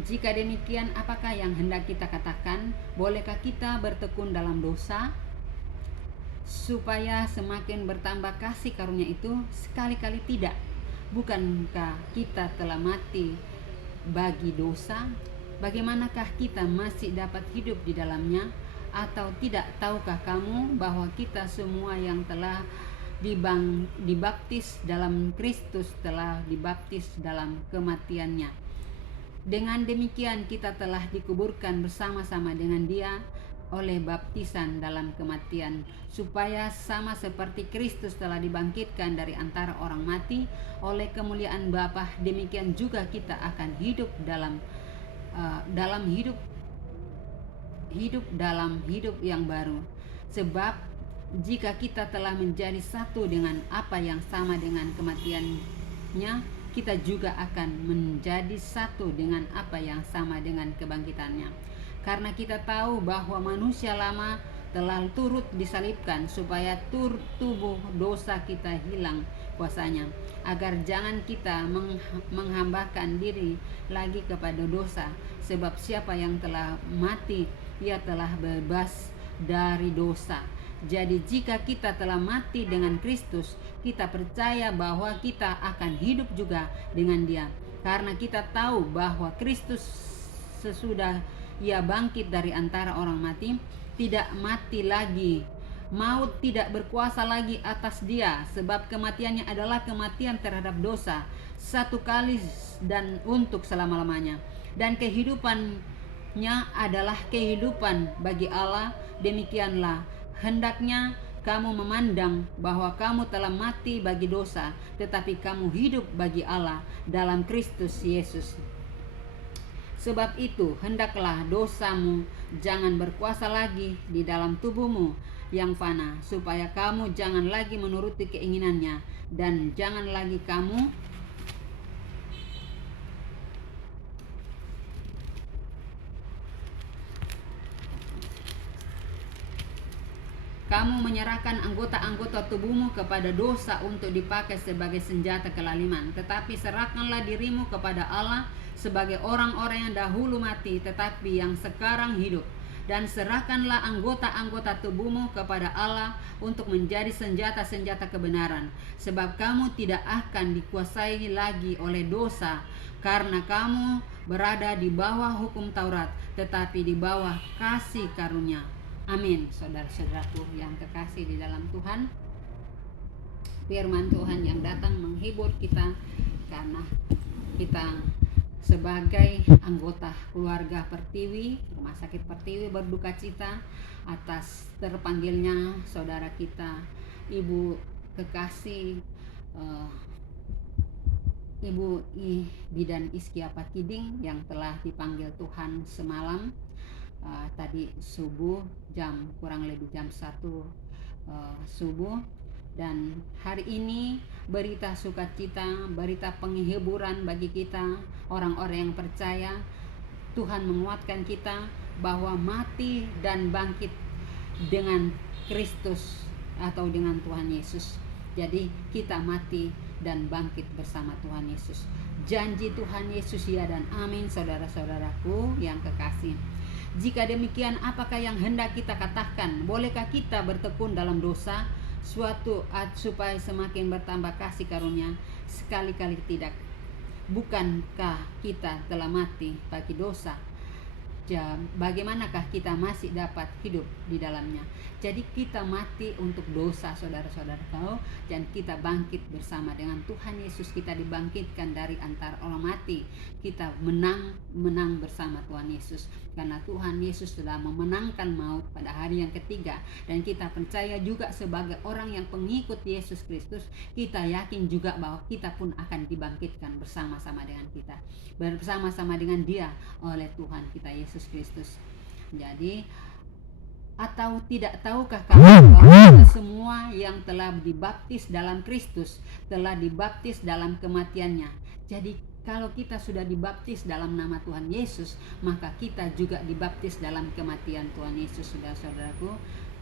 Jika demikian, apakah yang hendak kita katakan? Bolehkah kita bertekun dalam dosa supaya semakin bertambah kasih karunia itu? Sekali-kali tidak. Bukankah kita telah mati bagi dosa? Bagaimanakah kita masih dapat hidup di dalamnya? Atau tidak tahukah kamu bahwa kita semua yang telah dibaptis dalam Kristus telah dibaptis dalam kematiannya? Dengan demikian kita telah dikuburkan bersama-sama dengan Dia oleh baptisan dalam kematian, supaya sama seperti Kristus telah dibangkitkan dari antara orang mati oleh kemuliaan Bapa, demikian juga kita akan hidup dalam hidup yang baru. Sebab jika kita telah menjadi satu dengan apa yang sama dengan kematiannya, kita juga akan menjadi satu dengan apa yang sama dengan kebangkitannya. Karena kita tahu bahwa manusia lama telah turut disalibkan supaya tubuh dosa kita hilang kuasanya, agar jangan kita menghambakan diri lagi kepada dosa. Sebab siapa yang telah mati, ia telah bebas dari dosa. Jadi jika kita telah mati dengan Kristus, kita percaya bahwa kita akan hidup juga dengan Dia. Karena kita tahu bahwa Kristus sesudah Ia bangkit dari antara orang mati, tidak mati lagi. Maut tidak berkuasa lagi atas Dia, sebab kematiannya adalah kematian terhadap dosa, satu kali dan untuk selama-lamanya. Dan kehidupannya adalah kehidupan bagi Allah. Demikianlah hendaknya kamu memandang bahwa kamu telah mati bagi dosa, tetapi kamu hidup bagi Allah dalam Kristus Yesus. Sebab itu hendaklah dosamu jangan berkuasa lagi di dalam tubuhmu yang fana, supaya kamu jangan lagi menuruti keinginannya, dan jangan lagi kamu menyerahkan anggota-anggota tubuhmu kepada dosa untuk dipakai sebagai senjata kelaliman. Tetapi serahkanlah dirimu kepada Allah sebagai orang-orang yang dahulu mati tetapi yang sekarang hidup. Dan serahkanlah anggota-anggota tubuhmu kepada Allah untuk menjadi senjata-senjata kebenaran. Sebab kamu tidak akan dikuasai lagi oleh dosa, karena kamu berada di bawah hukum Taurat, tetapi di bawah kasih karunia. Amin. Saudara-saudaraku yang terkasih di dalam Tuhan, firman Tuhan yang datang menghibur kita, karena kita sebagai anggota keluarga Pertiwi, Rumah Sakit Pertiwi, berduka cita atas terpanggilnya saudara kita, Ibu kekasih Ibu Bidan Iskia Pakiding, yang telah dipanggil Tuhan semalam, tadi subuh, kurang lebih jam 1 subuh. Dan hari ini berita sukacita, berita penghiburan bagi kita orang-orang yang percaya. Tuhan menguatkan kita bahwa mati dan bangkit dengan Kristus atau dengan Tuhan Yesus. Jadi kita mati dan bangkit bersama Tuhan Yesus. Janji Tuhan Yesus ya dan amin, saudara-saudaraku yang kekasih. Jika demikian, apakah yang hendak kita katakan? Bolehkah kita bertekun dalam dosa supaya semakin bertambah kasih karunia? Sekali-kali tidak. Bukankah kita telah mati bagi dosa? Bagaimanakah kita masih dapat hidup di dalamnya? Jadi kita mati untuk dosa, saudara-saudaraku, dan kita bangkit bersama dengan Tuhan Yesus. Kita dibangkitkan dari antara orang mati. Kita menang bersama Tuhan Yesus, karena Tuhan Yesus telah memenangkan maut pada hari yang ketiga. Dan kita percaya juga sebagai orang yang pengikut Yesus Kristus, kita yakin juga bahwa kita pun akan dibangkitkan bersama-sama dengan kita, bersama-sama dengan Dia oleh Tuhan kita Yesus Kristus. Jadi, atau tidak tahukah kamu bahwa kita semua yang telah dibaptis dalam Kristus telah dibaptis dalam kematiannya? Jadi kalau kita sudah dibaptis dalam nama Tuhan Yesus, maka kita juga dibaptis dalam kematian Tuhan Yesus, saudara-saudaraku.